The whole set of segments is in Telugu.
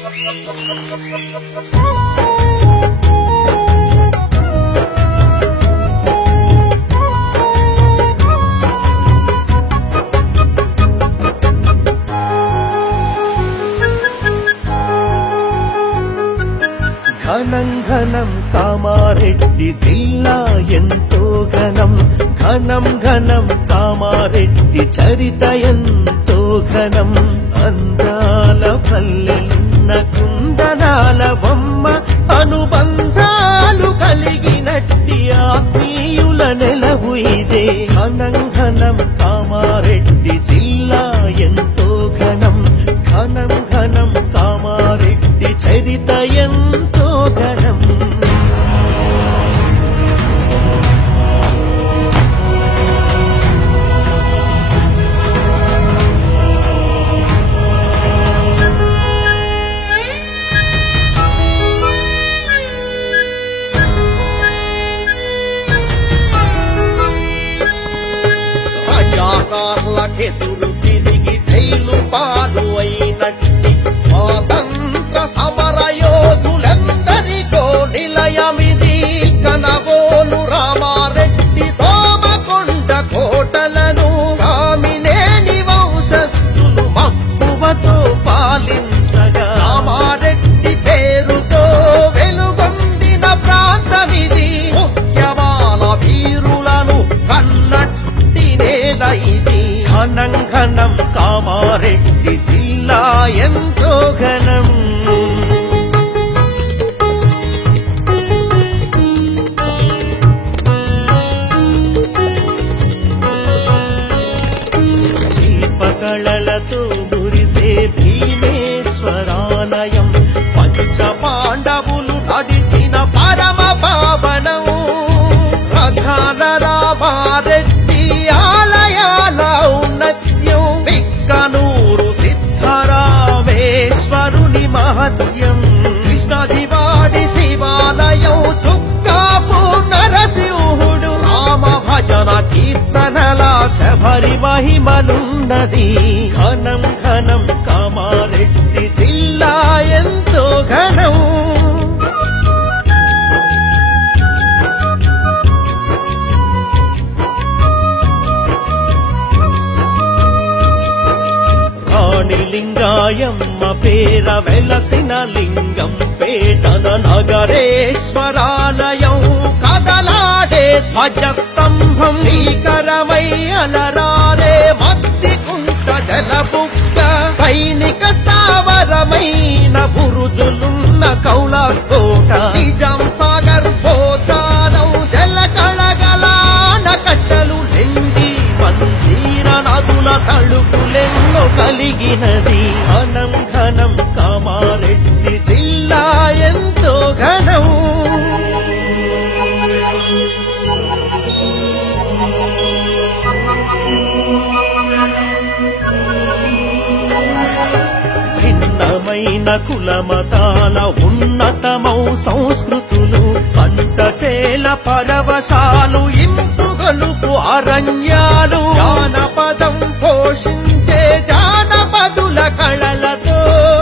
ఘనం ఘనం కామారెడ్డి జిల్లా ఎంతో ఘనం, ఘనం ఘనం కామారెడ్డి చరిత ఎంతో ఘనం. అందాల పల్లెలున్న కుందనాల బొమ్మ, అనుబంధాలు కలిగినట్టి ఆత్మీయుల నెలవు ఇదే. ఘనం ఘనం కామారెడ్డి జిల్లా ఎంతో ఘనం, ఘనం ఘనం కామారెడ్డి చరిత ఎంతో ఘనం. రజాకార్లకెదురు తిరిగి జైలు పాలు అయినట్టి స్వాతంత్ర సమర యోధులెందరికో నిలయమిది. కనబోలు రామారెడ్డి తోమకొండ కోటలను కామినేని వంశస్థులు మక్కువతో పాలించగా, రామారెడ్డి పేరుతో వెలుగొందిన ప్రాంతమిది. ఉద్యమాల వీరులను కన్నట్టి నేల ఇది. ఘనం ఘనం కామారెడ్డి జిల్లా ఎంతో ఘనం. శిల్పకళలతో మురిసే భీమేశ్వరాలయం, పంచ పాండవులు నడిచిన పరమ పావనం. ప్రధాన రామారెడ్డి ఆలయాల ఔన్నత్యం, బిక్కనూరు సిద్ధరామేశ్వరుని మహత్యం. కృష్ణదివాడి శివాలయం, చుక్కాపూర్ నరసింహుడు రామ భజన కీర్తనల శబరి మహిమలున్నది. ఘనం ఘనం కామారెడ్డి జిల్లా ఎంతో ఘనం. లింగాయమ్మ పేర వెలసిన లింగం పేటన నగరేశ్వరాలయం, కదలాడే ధ్వజస్తంభం శ్రీకరమై అలరారే మద్దికుంట జలబుగ్గ. సైనిక స్థావరమైన బురుజులున్న కౌలాస్కోట, నిజాం సాగర్ పోచారం జలకళగల ఆనకట్టలు నిండి మంజీర నదుల తళుకులెన్నో కలిగినది. ఘనం ఘనం కామారెడ్డి జిల్లా ఎంతో ఘనం. భిన్నమైన కులమతాల ఉన్నతమౌ సంస్కృతులు, పంట చేల పరవశాలు, ఇంపు గలుపు అరణ్యాలు, జానపదం పోషించే జానపదుల కళలతో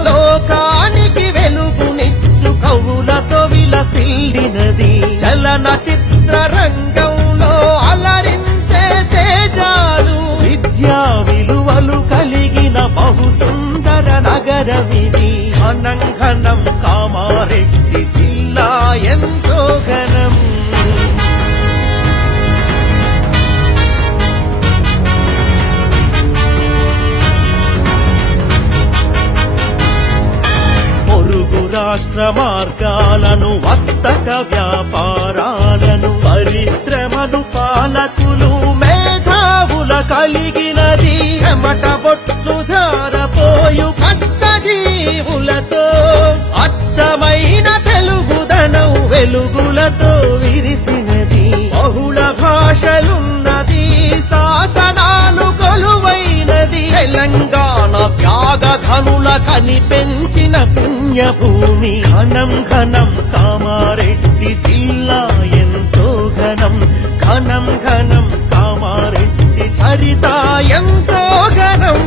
లోకానికి వెలుగునిచ్చు కవులతో విలసిల్లినది. చలనచిత్ర రంగంలో అలరించే తేజాలు, విద్యా విలువలు కలిగిన బహుసుందర నగరమిది. ఘనం ఘనం కామారెడ్డి జిల్లా ఎంతో ఘనం. రాష్ట్ర మార్గాలను, వర్తక వ్యాపారాలను, పరిశ్రమలు, పాలకులు, మేధావుల కలిగినది. చెమట బొట్లు ధారపోయు కష్టజీవులతో అచ్చమైన తెలుగుదనం వెలుగులతో విరిసినది. బహుళ భాషలున్నది, శాసనాలు కొలువైనది. తెలంగాణ త్యాగధనుల కనిపెంచిన పుణ్యభూమి. ఘనం ఘనం కామారెడ్డి జిల్లా ఎంతో ఘనం, ఘనం ఘనం కామారెడ్డి చరిత ఎంతో ఘనం.